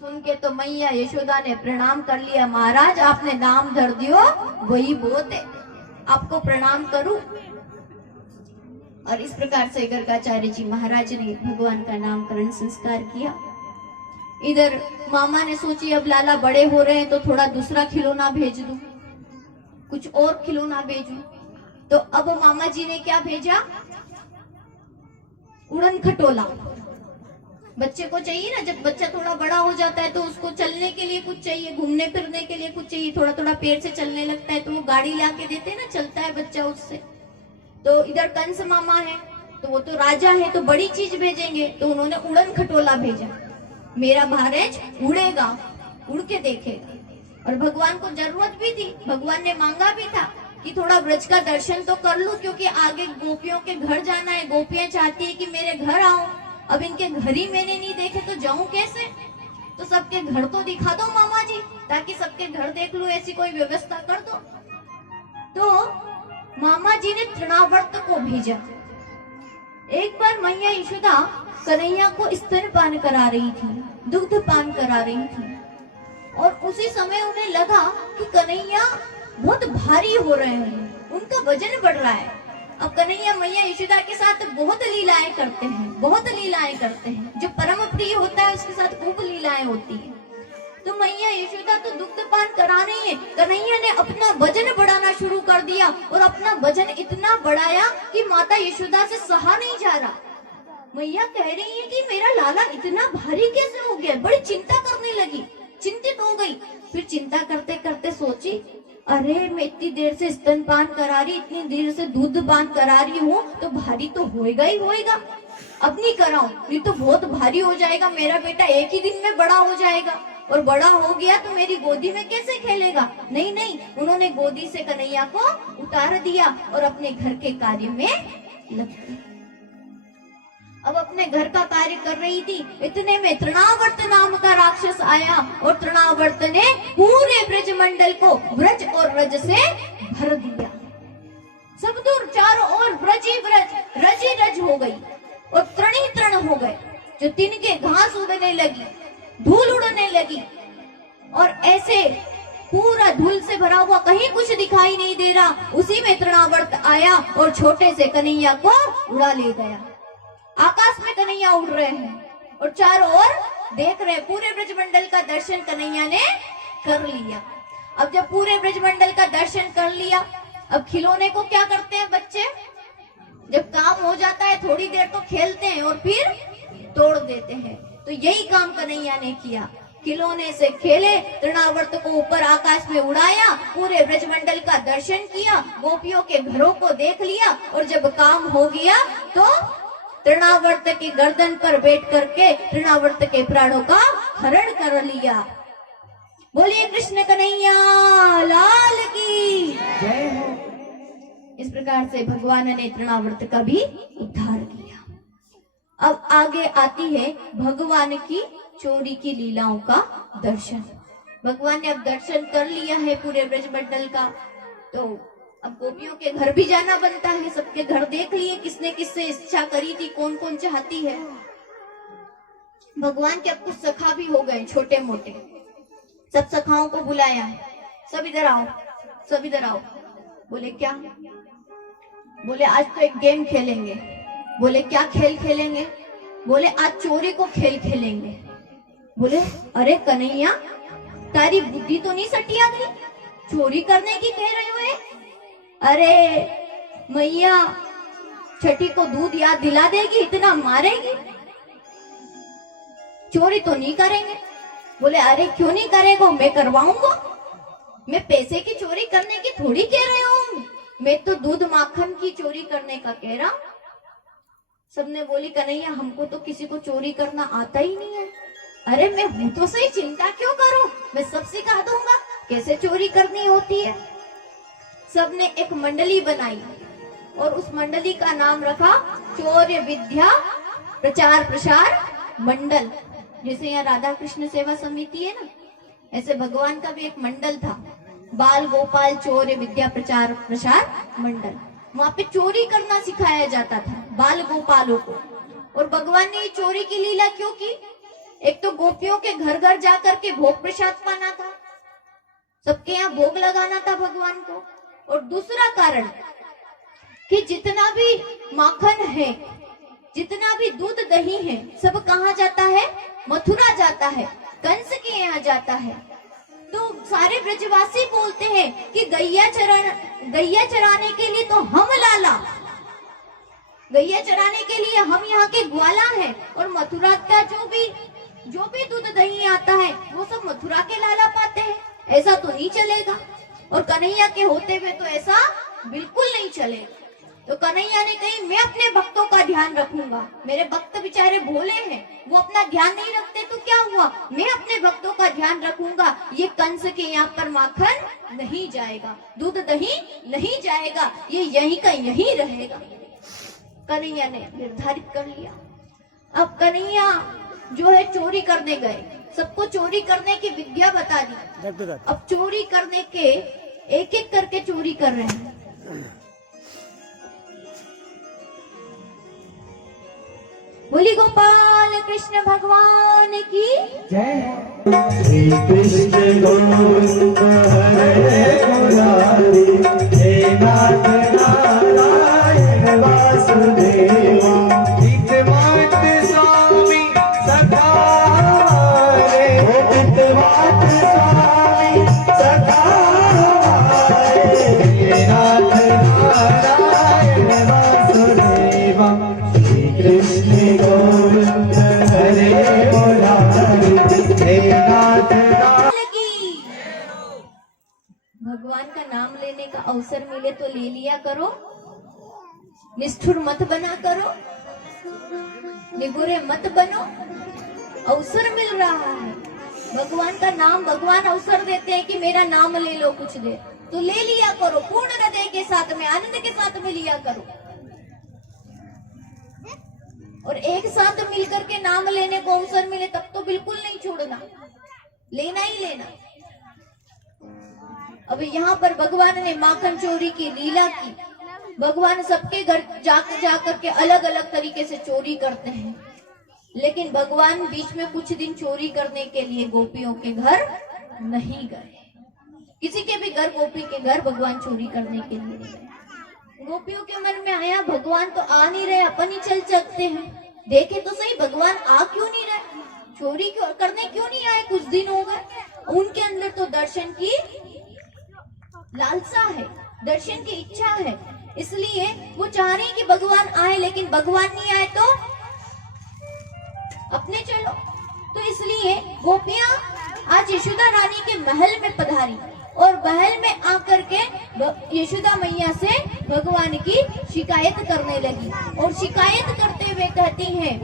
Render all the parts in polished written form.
सुन के तो मैया यशोदा ने प्रणाम कर लिया, महाराज आपने नाम धर दियो वही बहुत है, आपको प्रणाम करूं। और इस प्रकार से गर्गाचार्य जी महाराज ने भगवान का नामकरण संस्कार किया। इधर मामा ने सोची अब लाला बड़े हो रहे हैं तो थोड़ा दूसरा खिलौना भेज दूं, कुछ और खिलौना भेजूं। तो अब मामा जी ने क्या भेजा, उड़न खटोला। बच्चे को चाहिए ना, जब बच्चा थोड़ा बड़ा हो जाता है तो उसको चलने के लिए कुछ चाहिए, घूमने फिरने के लिए कुछ चाहिए, थोड़ा थोड़ा पैर से चलने लगता है तो वो गाड़ी ला के देते हैं ना, चलता है बच्चा उससे। तो इधर कंस मामा है तो वो तो राजा है तो बड़ी चीज भेजेंगे, तो उन्होंने उड़न खटोला भेजा। मेरा महाराज उड़ेगा, उड़ के देखेगा। और भगवान को जरूरत भी थी, भगवान ने मांगा भी था कि थोड़ा ब्रज का दर्शन तो कर लूं, क्योंकि आगे गोपियों के घर जाना है। गोपियां चाहती है कि मेरे घर आओ, अब इनके घर ही मैंने नहीं देखे तो जाऊं कैसे। तो सबके घर तो दिखा दो मामा जी, ताकि सबके घर देख लूं, ऐसी कोई व्यवस्था कर दो। तो मामा जी ने तृणावर्त को भेजा। एक बार मैया यशोदा कन्हैया को स्तनपान करा रही थी, दुग्ध पान करा रही थी, और उसी समय उन्हें लगा कि कन्हैया बहुत भारी हो रहे हैं, उनका वजन बढ़ रहा है। अब कन्हैया मैया यशोदा के साथ बहुत लीलाएं करते हैं, बहुत लीलाएं करते हैं। जो परम प्रिय होता है उसके साथ खूब लीलाएं होती है। तो मैया यशोदा तो दुग्धपान करा रही है, कन्हैया ने अपना वजन बढ़ाना शुरू कर दिया और अपना वजन इतना बढ़ाया कि माता यशोदा से सहा नहीं जा रहा। मैया कह रही है कि मेरा लाला इतना भारी कैसे हो गया, बड़ी चिंता करने लगी, चिंतित हो गई। फिर चिंता करते करते सोची, अरे मैं इतनी देर से स्तनपान करा रही, इतनी देर से दूध पान करा रही हूँ, तो भारी तो होएगा ही होएगा। अब नहीं कराऊं, नहीं तो बहुत भारी हो जाएगा, मेरा बेटा एक ही दिन में बड़ा हो जाएगा, और बड़ा हो गया तो मेरी गोदी में कैसे खेलेगा। नहीं नहीं, उन्होंने गोदी से कन्हैया को उतार दिया और अपने घर के कार्य में लग गई। अब अपने घर का कार्य कर रही थी, इतने में तृणावर्त नाम का राक्षस आया और तृणावर्त ने पूरे ब्रज मंडल को ब्रज और रज से भर दिया। सब दूर चारों ओर ब्रज ही ब्रज, रज ही रज हो गई और तृण ही तृण हो गए। जो तिनके घास उड़ने लगी, धूल उड़ने लगी, और ऐसे पूरा धूल से भरा हुआ, कहीं कुछ दिखाई नहीं दे रहा। उसी में तृणावर्त आया और छोटे से कन्हैया को उड़ा ले गया। आकाश में कन्हैया उड़ रहे हैं और चारों ओर देख रहे हैं। पूरे ब्रजमंडल का दर्शन कन्हैया ने कर लिया। अब जब पूरे ब्रजमंडल का दर्शन कर लिया, अब खिलौने को क्या करते हैं बच्चे, जब काम हो जाता है थोड़ी देर तो खेलते हैं और फिर तोड़ देते हैं। तो यही काम कन्हैया ने किया, खिलौने से खेले, तृणावर्त को ऊपर आकाश में उड़ाया, पूरे ब्रजमंडल का दर्शन किया, गोपियों के घरों को देख लिया, और जब काम हो गया तो तृणावर्त की गर्दन पर बैठ करके तृणावर्त के प्राणों का हरण कर लिया। बोलिए कृष्ण कन्हैया लाल की जय हो। इस प्रकार से भगवान ने तृणावर्त का भी उद्धार किया। अब आगे आती है भगवान की चोरी की लीलाओं का दर्शन। भगवान ने अब दर्शन कर लिया है पूरे ब्रजमंडल का, तो अब गोपियों के घर भी जाना बनता है। सबके घर देख लिए, किसने किससे इच्छा करी थी, कौन कौन चाहती है। भगवान के अब कुछ सखा भी हो गए छोटे मोटे, सब सखाओं को बुलाया, सब इधर आओ, सब इधर आओ। बोले क्या? बोले आज तो एक गेम खेलेंगे। बोले क्या खेल खेलेंगे? बोले आज चोरी को खेल खेलेंगे। बोले अरे कन्हैया, तारी बुद्धि तो नहीं सटिया गई, चोरी करने की कह रहे हो? अरे मैया छठी को दूध याद दिला देगी, इतना मारेगी, चोरी तो नहीं करेंगे। बोले अरे क्यों नहीं करेगा, मैं करवाऊंगा, मैं पैसे की चोरी करने की थोड़ी कह रही हूँ, मैं तो दूध माखन की चोरी करने का कह रहा। सबने बोली कन्हैया हमको तो किसी को चोरी करना आता ही नहीं है। अरे मैं हूं तो सही, चिंता क्यों करूं, मैं सब सिखा दूंगा कैसे चोरी करनी होती है। सबने एक मंडली बनाई और उस मंडली का नाम रखा चौर्य विद्या प्रचार प्रसार मंडल। जैसे यहाँ राधा कृष्ण सेवा समिति है ना, ऐसे भगवान का भी एक मंडल था, बाल गोपाल चौर्य विद्या प्रचार प्रसार मंडल। वहां पे चोरी करना सिखाया जाता था बाल गोपालों को। और भगवान ने ये चोरी की लीला क्यों की? एक तो गोपियों के घर घर जाकर के भोग प्रसाद पाना था, सबके यहाँ भोग लगाना था भगवान को। और दूसरा कारण कि जितना भी माखन है, जितना भी दूध दही है, सब कहाँ जाता है? मथुरा जाता है, कंस के यहाँ जाता है। तो सारे ब्रजवासी बोलते हैं कि गैया चराने के लिए तो हम लाला, गैया चराने के लिए हम यहाँ के ग्वाला हैं, और मथुरा का जो भी दूध दही आता है वो सब मथुरा के लाला पाते हैं। ऐसा तो नहीं चलेगा, और कन्हैया के होते हुए तो ऐसा बिल्कुल नहीं चलेगा। तो कन्हैया ने कही मैं अपने भक्तों का ध्यान रखूंगा, मेरे भक्त बेचारे भोले हैं, वो अपना ध्यान नहीं रखते तो क्या हुआ, मैं अपने भक्तों का ध्यान रखूंगा। ये कंस के यहाँ पर माखन नहीं जाएगा, दूध दही नहीं जाएगा, ये यहीं का यहीं रहेगा। कन्हैया ने निर्धारित कर लिया। अब कन्हैया जो है चोरी करने गए, सबको चोरी करने की विद्या बता दी। अब चोरी करने के एक एक करके चोरी कर रहे हैं। बोली गोपाल कृष्ण भगवान की जय। श्री कृष्ण गोविंद हरे मुरारी, हे नाथ नारायण वासुदेवा, हितवाद स्वामी सखा हमारे, हितवाद स्वामी सखा हमारे, हे नाथ नारायण वासुदेवा, श्री कृष्ण गोविंद हरे मुरारी, हे नाथ भगवान का नाम लेने का अवसर मिले तो ले लिया करो, निष्ठुर मत बना करो, निगुरे मत बनो। अवसर मिल रहा है भगवान का नाम, भगवान अवसर देते हैं कि मेरा नाम ले लो कुछ देर, तो ले लिया करो, पूर्ण हृदय के साथ में, आनंद के साथ में लिया करो। और एक साथ मिलकर के नाम लेने को अवसर मिले तब तो बिल्कुल नहीं छोड़ना, लेना ही लेना। अब यहाँ पर भगवान ने माखन चोरी की लीला की। भगवान सबके घर जाकर के अलग अलग तरीके से चोरी करते हैं, लेकिन भगवान बीच में कुछ दिन चोरी करने के लिए गोपियों के घर नहीं गए। किसी के भी घर, गोपी के घर भगवान चोरी करने के लिए नहीं गए। गोपियों के मन में आया भगवान तो आ नहीं रहे, अपन ही चल सकते हैं, देखे तो सही भगवान आ क्यों नहीं रहे, चोरी क्यों करने क्यों नहीं आए, कुछ दिन हो गए। उनके अंदर तो दर्शन की लालसा है, दर्शन की इच्छा है, इसलिए वो चाह रहे हैं कि भगवान आए, लेकिन भगवान नहीं आए तो अपने चलो। तो इसलिए गोपियां आज यशोदा रानी के महल में पधारी, और महल में आकर के यशोदा मैया से भगवान की शिकायत करने लगी। और शिकायत करते हुए कहती हैं,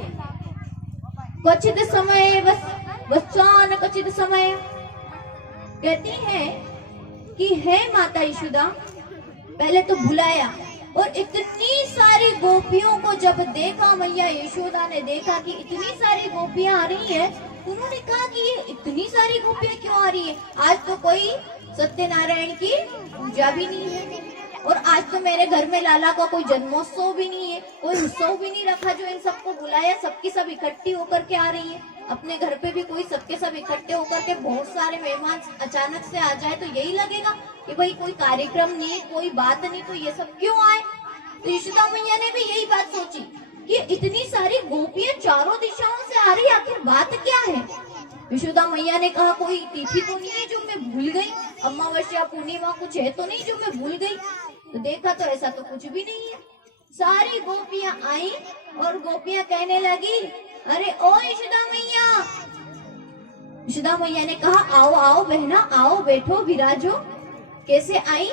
क्वचित समय वत्सान क्वचित समय, कहती हैं कि हे माता यशोदा, पहले तो बुलाया, और इतनी सारी गोपियों को जब देखा, मैया यशोदा ने देखा कि इतनी सारी गोपियां आ रही है, उन्होंने कहा कि ये इतनी सारी गोपियां क्यों आ रही है, आज तो कोई सत्यनारायण की पूजा भी नहीं है, और आज तो मेरे घर में लाला का कोई जन्मोत्सव भी नहीं है, कोई उत्सव भी नहीं रखा जो इन सबको बुलाया, सबकी सब इकट्ठी होकर के आ रही है। अपने घर पे भी कोई सबके सब इकट्ठे होकर के बहुत सारे मेहमान अचानक से आ जाए तो यही लगेगा कि भाई कोई कार्यक्रम नहीं, कोई बात नहीं, तो ये सब क्यों आए। तो यशोदा मैया ने भी यही बात सोची कि इतनी सारी गोपियां चारों दिशाओं से आ रही, आखिर बात क्या है। यशोदा मैया ने कहा कोई तिथि तो नहीं है जो मैं भूल गई, अमावस्या पूर्णिमा कुछ है तो नहीं जो मैं भूल गई। तो देखा तो ऐसा तो कुछ भी नहीं है। सारी गोपियां आई और गोपियां कहने लगी, अरे ओ यशोदा मैया। यशोदा मैया ने कहा आओ आओ बहना, आओ बैठो विराजो। कैसे आई?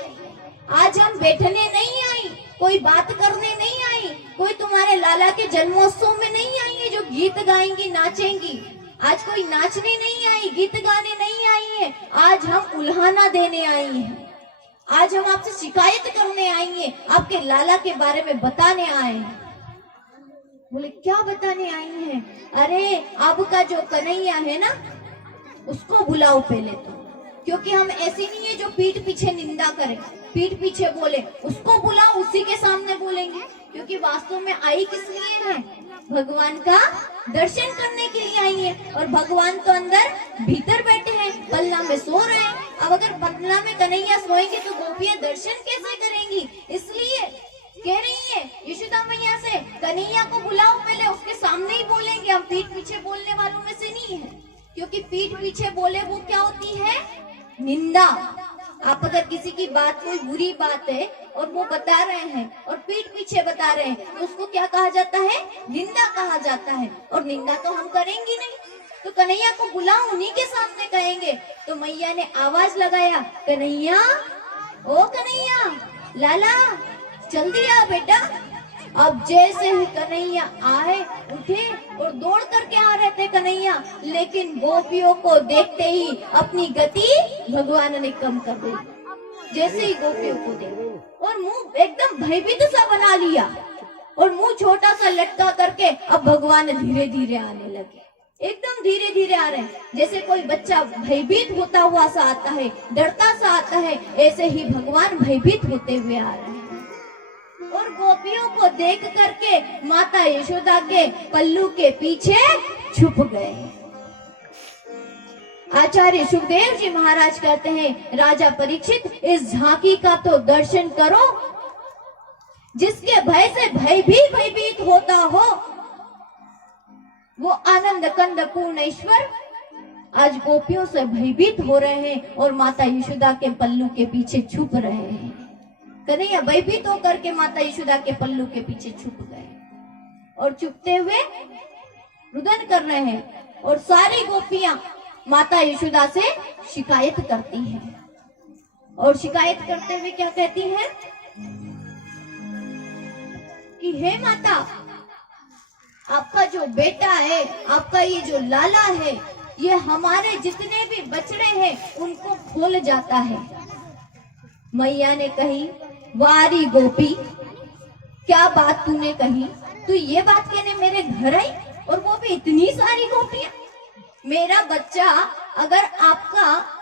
आज हम बैठने नहीं आई, कोई बात करने नहीं आई, कोई तुम्हारे लाला के जन्मोत्सव में नहीं आई है जो गीत गाएंगी नाचेंगी। आज कोई नाचने नहीं आई, गीत गाने नहीं आई है, आज हम उल्हाना देने आई हैं। आज हम आपसे शिकायत करने आई हैं, आपके लाला के बारे में बताने आए हैं। बोले क्या बताने आई हैं? अरे आपका जो कन्हैया है ना, उसको बुलाओ पहले तो, क्योंकि हम ऐसी नहीं है जो पीठ पीछे निंदा करें, पीठ पीछे बोले। उसको बुलाओ, उसी के सामने बोलेंगे, क्योंकि वास्तव में आई किस लिए है? भगवान का दर्शन करने के लिए आई है। और भगवान तो अंदर भीतर बैठे हैं, पल्ला में सो रहे हैं। अब अगर पल्ला में कन्हैया सोएंगे तो गोपियां दर्शन कैसे करेंगी? इसलिए कह रही है यशोदा मैया से, कन्हैया को बुलाओ, पहले उसके सामने ही बोलेंगे, हम पीठ पीछे बोलने वालों में से नहीं है। क्योंकि पीठ पीछे बोले वो क्या होती है? निंदा। आप अगर किसी की बात, कोई बुरी बात है और वो बता रहे हैं और पीठ पीछे बता रहे हैं, तो उसको क्या कहा जाता है? निंदा कहा जाता है। और निंदा तो हम करेंगे नहीं, तो कन्हैया को बुलाओ, उन्हीं के सामने कहेंगे। तो मैया ने आवाज लगाया, कन्हैया, ओ कन्हैया, लाला, जल्दी आ बेटा। अब जैसे ही कन्हैया आए, उठे और दौड़ करके आ रहे थे कन्हैया, लेकिन गोपियों को देखते ही अपनी गति भगवान ने कम कर दी। जैसे ही गोपियों को देखा और मुंह एकदम भयभीत सा बना लिया और मुंह छोटा सा लटका करके अब भगवान धीरे धीरे आने लगे। एकदम धीरे धीरे आ रहे हैं, जैसे कोई बच्चा भयभीत होता हुआ सा आता है, डरता सा आता है, ऐसे ही भगवान भयभीत होते हुए आ रहे हैं। और गोपियों को देख करके माता यशोदा के पल्लू के पीछे छुप गए। आचार्य सुखदेव जी महाराज कहते हैं, राजा परीक्षित, इस झांकी का तो दर्शन करो, जिसके भय से भयभीत होता हो, वो आनंद कंद पूर्णेश्वर आज गोपियों से भयभीत हो रहे हैं और माता यशोदा के पल्लू के पीछे छुप रहे हैं। कन्हैया भयभीत होकर के माता यशोदा के पल्लू के पीछे छुप गए और छुपते हुए रुदन कर रहे हैं। और सारी गोपियां माता यशोदा से शिकायत करती हैं और शिकायत करते हुए क्या कहती हैं कि हे माता, आपका जो बेटा है, आपका ये जो लाला है, ये हमारे जितने भी बछड़े हैं उनको खोल जाता है। मैया ने कही, वारी गोपी, क्या बात तूने कही? तू ये बात कहने मेरे घर आई और वो भी इतनी सारी गोपियां? मेरा बच्चा अगर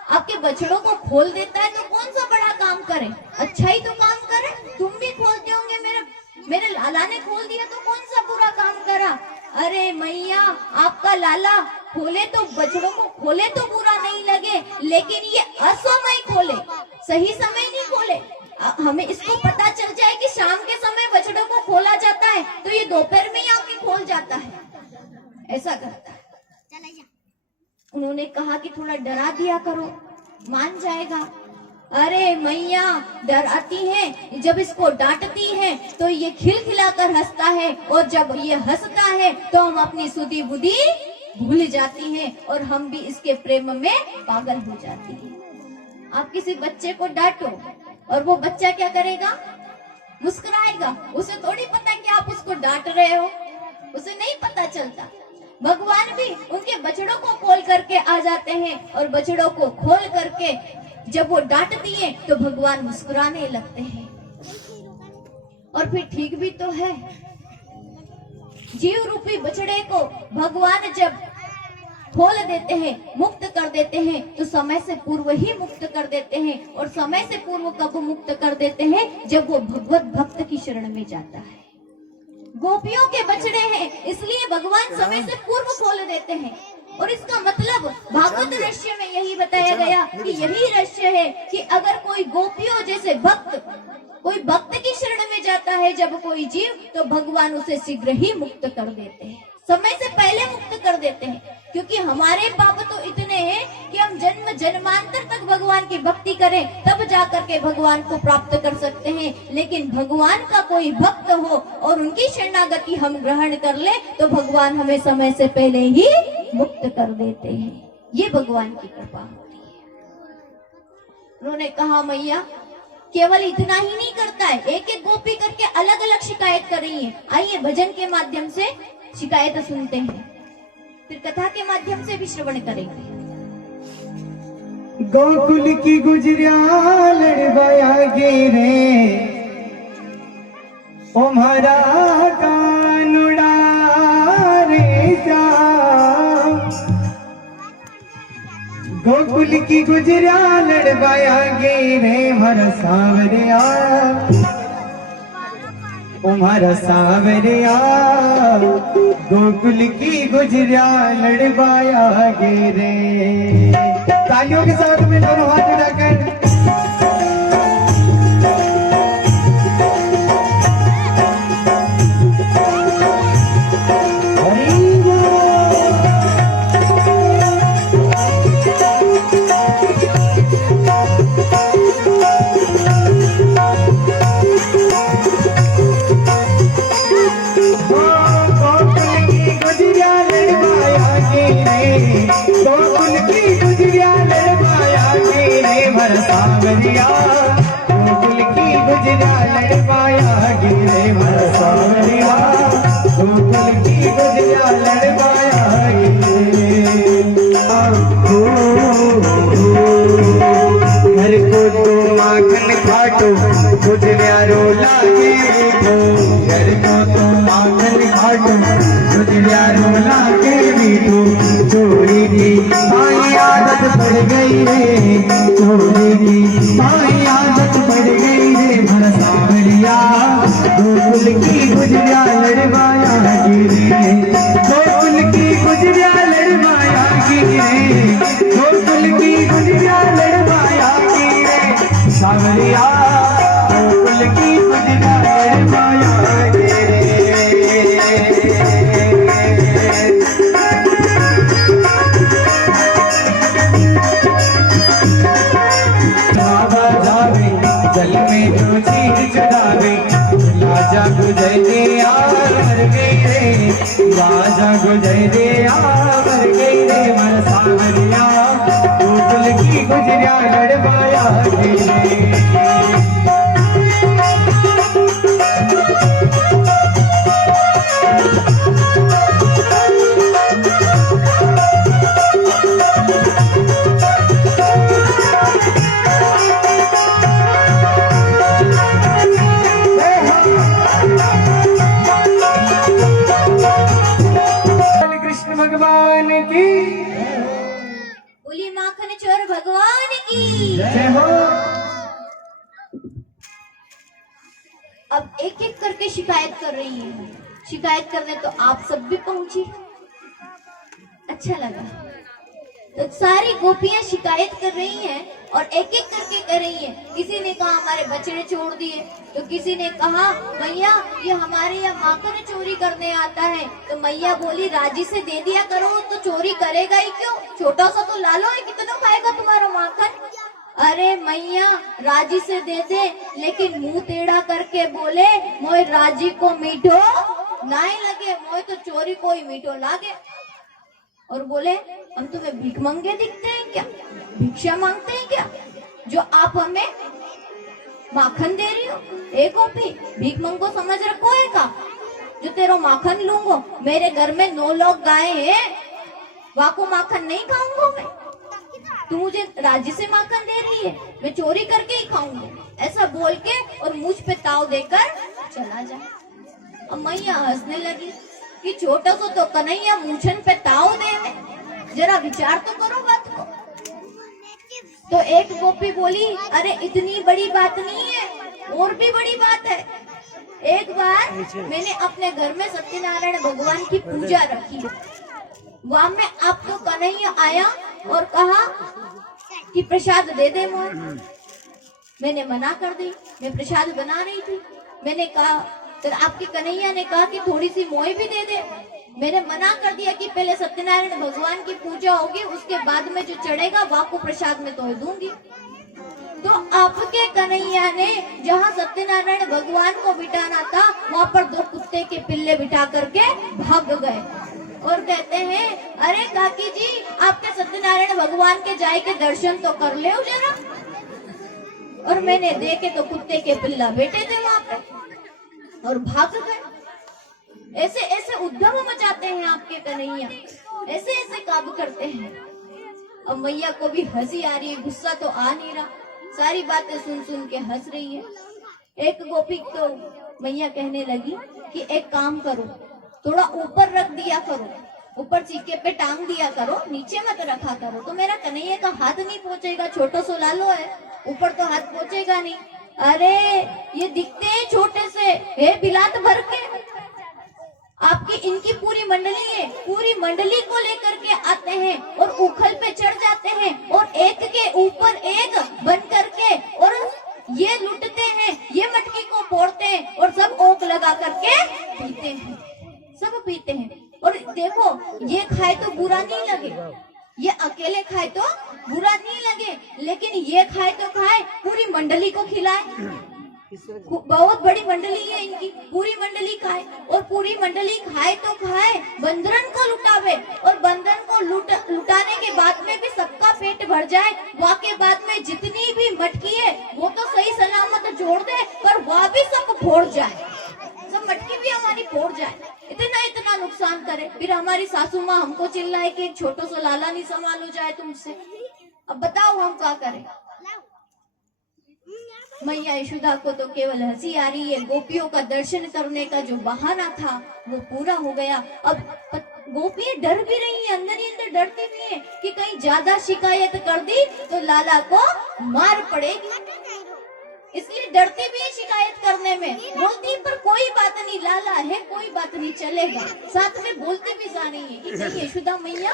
आपके बछड़ों को खोल देता है तो कौन सा बड़ा काम करे? अच्छा ही तो काम करे। तुम भी खोलते होंगे, मेरे लाला ने खोल दिया तो कौन सा बुरा काम करा? अरे मैया, आपका लाला खोले तो बछड़ों को खोले तो बुरा नहीं लगे, लेकिन ये असमय खोले, सही समय नहीं खोले। हमें इसको पता चल जाए कि शाम के समय बछड़ों को खोला जाता है तो ये दोपहर में ही आके खोल जाता है, ऐसा करता है। उन्होंने कहा कि थोड़ा डरा दिया करो, मान जाएगा। अरे मैया, डराती है, जब इसको डांटती है तो ये खिलखिलाकर हंसता है और जब ये हंसता है तो हम अपनी सुधी बुद्धि भूल जाती हैं और हम भी इसके प्रेम में पागल हो जाती हैं। आप किसी बच्चे को डांटो और वो बच्चा क्या करेगा? मुस्कुराएगा। उसे थोड़ी पता कि आप उसको डांट रहे हो, उसे नहीं पता चलता। भगवान भी उनके बछड़ों को खोल करके आ जाते हैं और बछड़ों को खोल करके जब वो डांटती है तो भगवान मुस्कुराने लगते हैं। और फिर ठीक भी तो है, जीव रूपी बछड़े को भगवान जब खोल देते हैं, मुक्त कर देते हैं, तो समय से पूर्व ही मुक्त कर देते हैं। और समय से पूर्व कब मुक्त कर देते हैं? जब वो भगवत भक्त की शरण में जाता है। गोपियों के बछड़े हैं, इसलिए भगवान समय से पूर्व खोल देते हैं। और इसका मतलब भागवत रहस्य में यही बताया गया कि यही रहस्य है कि अगर कोई गोपियों जैसे कोई भक्त की शरण में जाता है जब कोई जीव, तो भगवान उसे शीघ्र ही मुक्त कर देते हैं, समय से पहले मुक्त कर देते हैं। क्योंकि हमारे पाप तो इतने हैं कि हम जन्म जन्मांतर तक भगवान की भक्ति करें तब जाकर के भगवान को प्राप्त कर सकते हैं। लेकिन भगवान का कोई भक्त हो और उनकी शरणागति हम ग्रहण कर ले तो भगवान हमें समय से पहले ही मुक्त कर देते हैं। ये भगवान की कृपा होती है। उन्होंने कहा, मैया केवल इतना ही नहीं करता है, एक एक गोपी करके अलग अलग शिकायत कर रही है। आइए भजन के माध्यम से शिकायत सुनते हैं, फिर कथा के माध्यम से भी श्रवण करेंगे। गोकुल की गुजरिया लड़वाया गिरे, ओ म्हारा कानुड़ा रे जा। गोकुल की गुजरिया लड़वाया गिरे, म्हारा सावरिया। उम्हारा सावरिया गोकुल की गुजरिया लड़वाया गे रे। तालियों के साथ में दोनों हाथ उठाकर सावरिया गोकुल की गुजरिया लड़वाया गिरे भर सावरिया गोकुल की गुजरिया लड़वाया गिरे। घर को तो माखन खाटो गुजरिया रो लागे मीठो। घर को तो माखन खाटो गुजरिया रो लागे मीठो। चोरी की माई आदत पड़ गई रे, चोरी की माई आदत पड़ गई रे। भर सावरिया गोकुल की गुजरिया लड़वाया गिरे। गोकुल की गुजरिया लड़वाया गिरे। गोकुल की गुजरिया लड़वाया गिरे। सावरिया गोकुल की गुजरिया लड़वाया गिरे। जल में जो चीज चढ़ावे राजा गुजर दे मर गई रे। राजा गुजर दे मर गई रे। मन सावरिया गोकुल की गुजरिया लड़वाया गिरे। भगवान की बोली, माखन चोर भगवान की जय हो। अब एक एक करके शिकायत कर रही है। शिकायत करने तो आप सब भी पहुंची, अच्छा लगा। तो सारी गोपियां शिकायत कर रही हैं और एक एक करके कर रही हैं। किसी ने कहा हमारे बछड़े छोड़ दिए, तो किसी ने कहा मैया ये हमारे यहाँ माखन चोरी करने आता है। तो मैया बोली राजी से दे दिया करो, तो चोरी करेगा ही क्यों, छोटा सा तो ला लो, कितना खाएगा तुम्हारा माखन। अरे मैया राजी से दे दे, लेकिन मुंह टेढ़ा करके बोले मोए राजी को मीठो नहीं लगे, मोए तो चोरी को ही मीठो लागे। और बोले हम तुम्हें भीख मांगे दिखते हैं क्या, भिक्षा मांगते हैं क्या, जो आप हमें माखन दे रही हो। एक गोपी भीख मांगो समझ रखो है का, जो तेरो माखन लूंगो। मेरे घर में 9 लोग गाय हैं, वाको माखन नहीं खाऊंगा मैं। तू मुझे राजी से माखन दे रही है, मैं चोरी करके ही खाऊंगा। ऐसा बोल के और मुझ पे ताव देकर चला जाए। अब मैया हंसने लगी कि छोटा सा तो कन्हैया मूछन पे ताव दे में, जरा विचार तो करो बात को। तो एक गोपी बोली अरे इतनी बड़ी बात नहीं है, और भी बड़ी बात है। एक बार मैंने अपने घर में सत्यनारायण भगवान की पूजा रखी, वहां में आपको कन्हैया आया और कहा कि प्रसाद दे दे मोर। मैंने मना कर दी, मैं प्रसाद बना रही थी। मैंने कहा तो आपके कन्हैया ने कहा कि थोड़ी सी मोई भी दे दे। मैंने मना कर दिया कि पहले सत्यनारायण भगवान की पूजा होगी, उसके बाद में जो चढ़ेगा वह को प्रसाद में तो दूंगी। तो आपके कन्हैया ने जहाँ सत्यनारायण भगवान को बिठाना था, वहाँ पर 2 कुत्ते के पिल्ले बिठा करके भाग गए और कहते हैं अरे काकी जी आपके सत्यनारायण भगवान के जाए के दर्शन तो कर ले जरा। और मैंने देखे तो कुत्ते के पिल्ला बैठे थे वहाँ पे और भाग गए। ऐसे ऐसे उद्यम मचाते हैं आपके कन्हैया, ऐसे ऐसे काम करते हैं। अब मैया को भी हंसी आ रही है, गुस्सा तो आ नहीं रहा, सारी बातें सुन सुन के हंस रही है। एक गोपी तो मैया कहने लगी कि एक काम करो, थोड़ा ऊपर रख दिया करो, ऊपर चीके पे टांग दिया करो, नीचे मत रखा करो, तो मेरा कन्हैया का हाथ नहीं पहुंचेगा। छोटा सा लालो है, ऊपर तो हाथ पहुंचेगा नहीं। अरे ये दिखते हैं छोटे से, हे बिलात भर के। आपकी इनकी पूरी मंडली है, पूरी मंडली को लेकर के आते हैं और उखल पे चढ़ जाते हैं और एक के ऊपर एक बन करके और ये लुटते हैं, ये मटकी को फोड़ते हैं और सब ओक लगा करके पीते हैं, सब पीते हैं। और देखो ये खाए तो बुरा नहीं लगे, ये अकेले खाए तो बुरा नहीं लगे, लेकिन ये खाए तो खाए, पूरी मंडली को खिलाए। बहुत बड़ी मंडली है इनकी, पूरी मंडली खाए और पूरी मंडली खाए तो खाए, बंदरन को लुटावे और बंदरन को लुटाने के बाद में भी सबका पेट भर जाए। वहाँ के बाद में जितनी भी मटकी है वो तो सही सलामत जोड़ दे, पर वह भी सब फोड़ जाए, सब मटकी भी हमारी फोड़ जाए, इतना नुकसान करे। फिर हमारी सासू माँ हमको चिल्लाए कि एक छोटो सा लाला नहीं संभालो जाए तुमसे। अब बताओ हम क्या करें। मैया यशोदा को तो केवल हंसी आ रही है। गोपियों का दर्शन करने का जो बहाना था वो पूरा हो गया। अब गोपियां डर भी रही हैं, अंदर ही अंदर डरती भी हैं कि कहीं ज्यादा शिकायत कर दी तो लाला को मार पड़ेगी, इसलिए डरती भी है शिकायत करने में। बोलती पर कोई बात नहीं, लाला है कोई बात नहीं चलेगा, साथ में बोलती भी जा रही है कि कहीं यशोदा मैया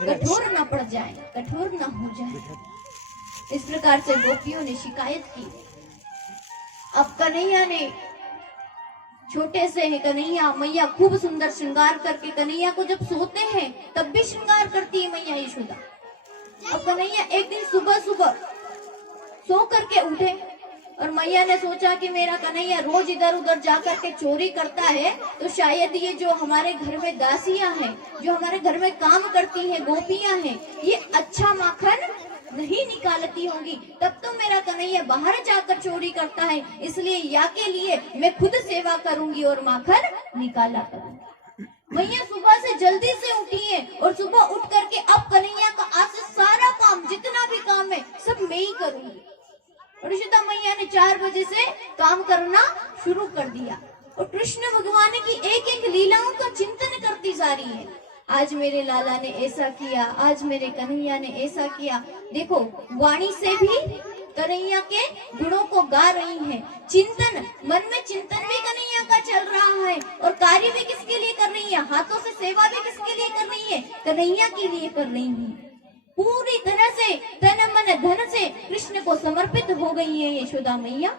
कठोर न पड़ जाए, कठोर न हो जाए। इस प्रकार से गोपियों ने शिकायत की। अब कन्हैया ने, छोटे से है कन्हैया, मैया खूब सुंदर श्रृंगार करके कन्हैया को जब सोते हैं तब भी श्रृंगार करती है मैया यशोदा। अब कन्हैया एक दिन सुबह सुबह सो करके उठे और मैया ने सोचा कि मेरा कन्हैया रोज इधर उधर जाकर के चोरी करता है, तो शायद ये जो हमारे घर में दासियां हैं, जो हमारे घर में काम करती हैं, गोपियां हैं, ये अच्छा माखन नहीं निकालती होंगी, तब तो मेरा कन्हैया बाहर जाकर चोरी करता है, इसलिए या के लिए मैं खुद सेवा करूंगी और माखन निकाला करूंगी। मैया सुबह से जल्दी से उठी है और सुबह उठ करके अब कन्हैया का आज से सारा काम, जितना भी काम है सब मैं ही करूंगी। और यशोदा मैया ने 4 बजे से काम करना शुरू कर दिया और कृष्ण भगवान की एक एक लीलाओं का चिंतन करती जा रही है। आज मेरे लाला ने ऐसा किया, आज मेरे कन्हैया ने ऐसा किया। देखो वाणी से भी कन्हैया के गुणों को गा रही है। चिंतन, मन में चिंतन भी कन्हैया का चल रहा है और कार्य भी किसके लिए कर रही है, हाथों से सेवा भी किसके लिए कर रही है, कन्हैया के लिए कर रही है। पूरी तरह से तन मन धन से कृष्ण को समर्पित हो गई है यशोदा मैया।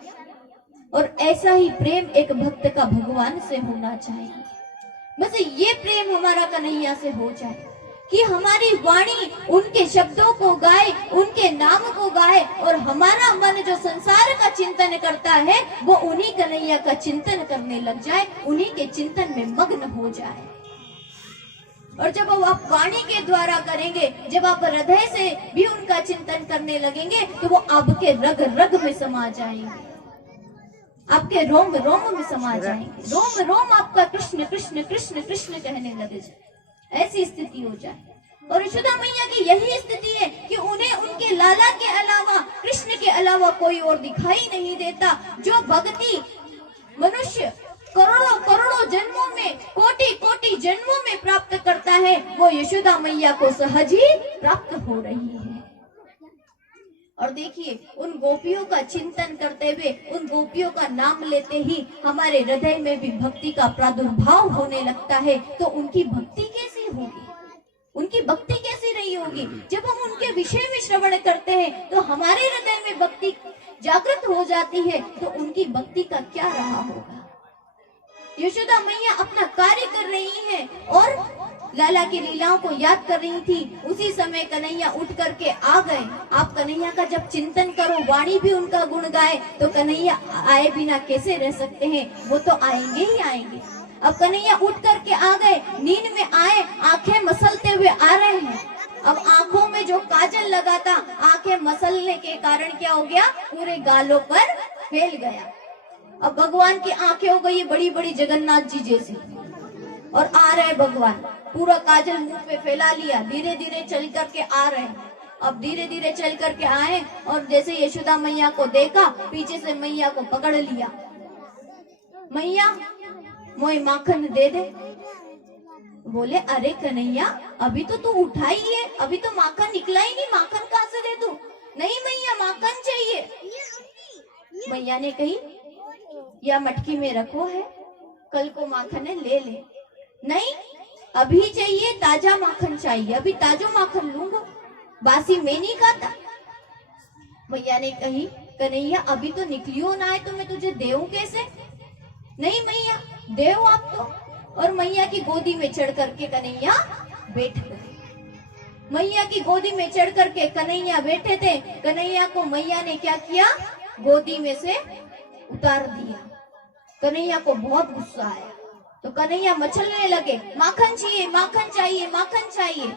और ऐसा ही प्रेम एक भक्त का भगवान से होना चाहिए। बस ये प्रेम हमारा कन्हैया से हो जाए कि हमारी वाणी उनके शब्दों को गाए, उनके नाम को गाए और हमारा मन जो संसार का चिंतन करता है वो उन्हीं कन्हैया का चिंतन करने लग जाए, उन्हीं के चिंतन में मग्न हो जाए। और जब आप वाणी के द्वारा करेंगे, जब आप हृदय से भी उनका चिंतन करने लगेंगे तो वो आपके रग रग में समा जाएंगे, आपके रोम रोम में समा जाएंगे, रोम रोम आपका कृष्ण कृष्ण कृष्ण कृष्ण कहने लगे जाए, ऐसी स्थिति हो जाए। और यशोदा मैया की यही स्थिति है कि उन्हें उनके लाला के अलावा, कृष्ण के अलावा कोई और दिखाई नहीं देता। जो भक्ति मनुष्य करोड़ों करोड़ों जन्मों में, कोटि कोटि जन्मों में प्राप्त करता है, वो यशोदा मैया को सहज ही प्राप्त हो रही है। और देखिए उन गोपियों का चिंतन करते हुए, उन गोपियों का नाम लेते ही हमारे हृदय में भी भक्ति का प्रादुर्भाव होने लगता है। तो उनकी भक्ति कैसी होगी, उनकी भक्ति कैसी रही होगी। जब हम उनके विषय में श्रवण करते हैं तो हमारे हृदय में भक्ति जागृत हो जाती है, तो उनकी भक्ति का क्या रहा होगा। यशोदा मैया अपना कार्य कर रही है और लाला की लीलाओं को याद कर रही थी। उसी समय कन्हैया उठ करके आ गए। आप कन्हैया का जब चिंतन करो, वाणी भी उनका गुण गाए, तो कन्हैया आए बिना कैसे रह सकते हैं, वो तो आएंगे ही आएंगे। अब कन्हैया उठ करके आ गए, नींद में आए, आंखें मसलते हुए आ रहे हैं। अब आंखों में जो काजल लगा था, आंखें मसलने के कारण क्या हो गया, पूरे गालों पर फैल गया। अब भगवान की आंखें हो गई बड़ी बड़ी जगन्नाथ जी जैसी और आ रहे भगवान, पूरा काजल मुंह पे फैला लिया, धीरे धीरे चल करके आ रहे हैं। अब धीरे धीरे चल करके आए और जैसे यशोदा मैया को देखा, पीछे से मैया को पकड़ लिया। मैया मोए माखन दे दे। बोले अरे कन्हैया, अभी तो तू उठा ही है, अभी तो माखन निकला ही नहीं, माखन कहाँ से दे दूं। नहीं मैया माखन चाहिए। मैया ने कही या मटकी में रखो है, कल को माखन है ले ले। नहीं, अभी चाहिए, ताजा माखन चाहिए, अभी ताजा माखन लूंगा, बासी मैं नहीं खाता। मैया ने कही कन्हैया अभी तो निकलियो ना है तो मैं तुझे देऊं कैसे? नहीं मैया देव आप तो। और मैया की गोदी में चढ़ करके कन्हैया बैठ गए। मैया की गोदी में चढ़ करके कन्हैया बैठे थे। कन्हैया को मैया ने क्या किया, गोदी में से उतार दिया। कन्हैया को बहुत गुस्सा आया तो कन्हैया मचलने लगे, माखन चाहिए, माखन चाहिए, माखन चाहिए।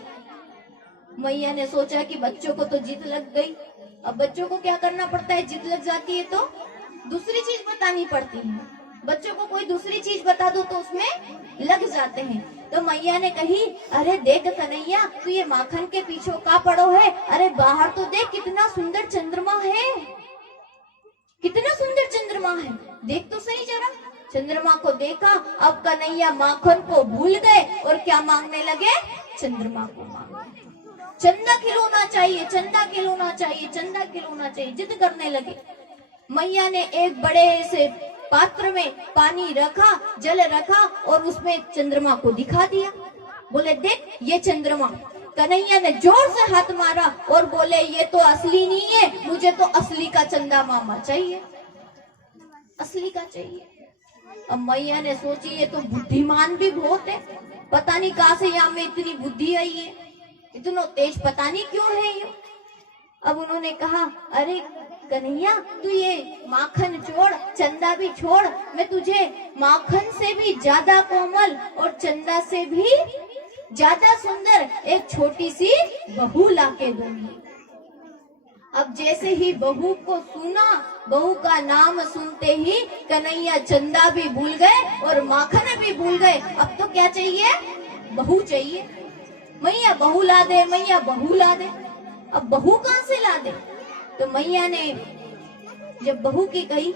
मैया ने सोचा कि बच्चों को तो जिद लग गई, अब बच्चों को क्या करना पड़ता है, जिद लग जाती है तो दूसरी चीज बतानी पड़ती है। बच्चों को कोई दूसरी चीज बता दो तो उसमें लग जाते हैं। तो मैया ने कही अरे देख कन्हैया तू ये माखन के पीछे का पड़ो है, अरे बाहर तो देख कितना सुंदर चंद्रमा है, कितना सुंदर चंद्रमा है, देख तो सही जरा। चंद्रमा को देखा, अब कन्हैया माखन को भूल गए और क्या मांगने लगे, चंद्रमा को मांगने। चंदा खिलौना चाहिए, चंदा खिलौना चाहिए, चंदा खिलौना चाहिए, जिद करने लगे। मैया ने एक बड़े से पात्र में पानी रखा, जल रखा और उसमें चंद्रमा को दिखा दिया। बोले देख ये चंद्रमा। कन्हैया ने जोर से हाथ मारा और बोले ये तो असली नहीं है, मुझे तो असली का चंदा मामा चाहिए, असली का चाहिए। अब मैया ने सोची ये तो बुद्धिमान भी बहुत है, पता नहीं कहां से यहाँ में इतनी बुद्धि आई है, इतना तेज पता नहीं क्यों है ये। अब उन्होंने कहा अरे कन्हैया तू ये माखन छोड़, चंदा भी छोड़, मैं तुझे माखन से भी ज्यादा कोमल और चंदा से भी ज्यादा सुंदर एक छोटी सी बहू लाके दूंगी। अब जैसे ही बहू को सुना, बहू का नाम सुनते ही कन्हैया चंदा भी भूल गए और माखन भी भूल गए। अब तो क्या चाहिए, बहू चाहिए। मैया बहू ला दे, मैया बहू ला दे। अब बहू कहां से ला दे? तो मैया ने जब बहू की कही